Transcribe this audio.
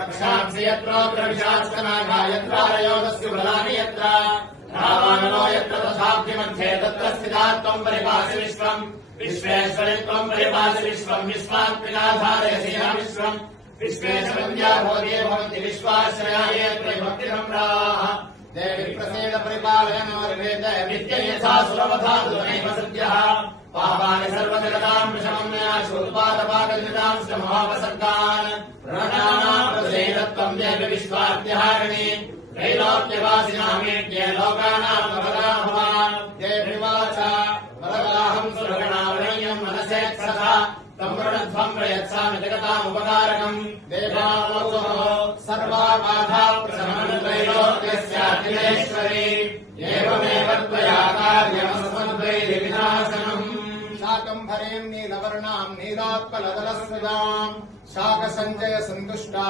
रक्षांसि यत्रोऽग्रविशास्कनागा यत्रारयोगस्य बलानि यत्र रावानलो यत्र तथाभ्यमध्ये तत्र स्थिता त्वम् परिपासि विश्वम् विश्वेश्वरि त्वम् परिपासि विश्वम् विश्वात्मिकाधारयसि विश्वम् विश्वेशवन्द्या भवते भवन्ति विश्वाश्रया ये भक्तिनम्राः देवी प्रसीद परिपालयनोर्वेद नित्ययथा सुरवधातुनैव सद्यः पापानि सर्वजगताम् विषमम् मया शूर्पादपाकलिताम् श्रमोपसर्गान् प्रणनानाम् प्रदेशत्वम् देवि विश्वाद्यहारिणि त्रैलोक्यवासिनामेत्य लोकानाम् भवदा भवान् देव्युवाच वरदाहम् सुरगणावलयम् मनसेत्सथा तम्रणध्वम् प्रयच्छामि जगतामुपकारकम् देवावोः सर्वा बाधा प्रशमनत्रैलोक्यस्याखिलेश्वरी एवमेव त्वया कार्यमसमद्वैर्विनाशनम् शाकम्भरीम् नीलवर्णाम् नीलात्पलदलस्मिताम् शाकसञ्जय सन्तुष्टा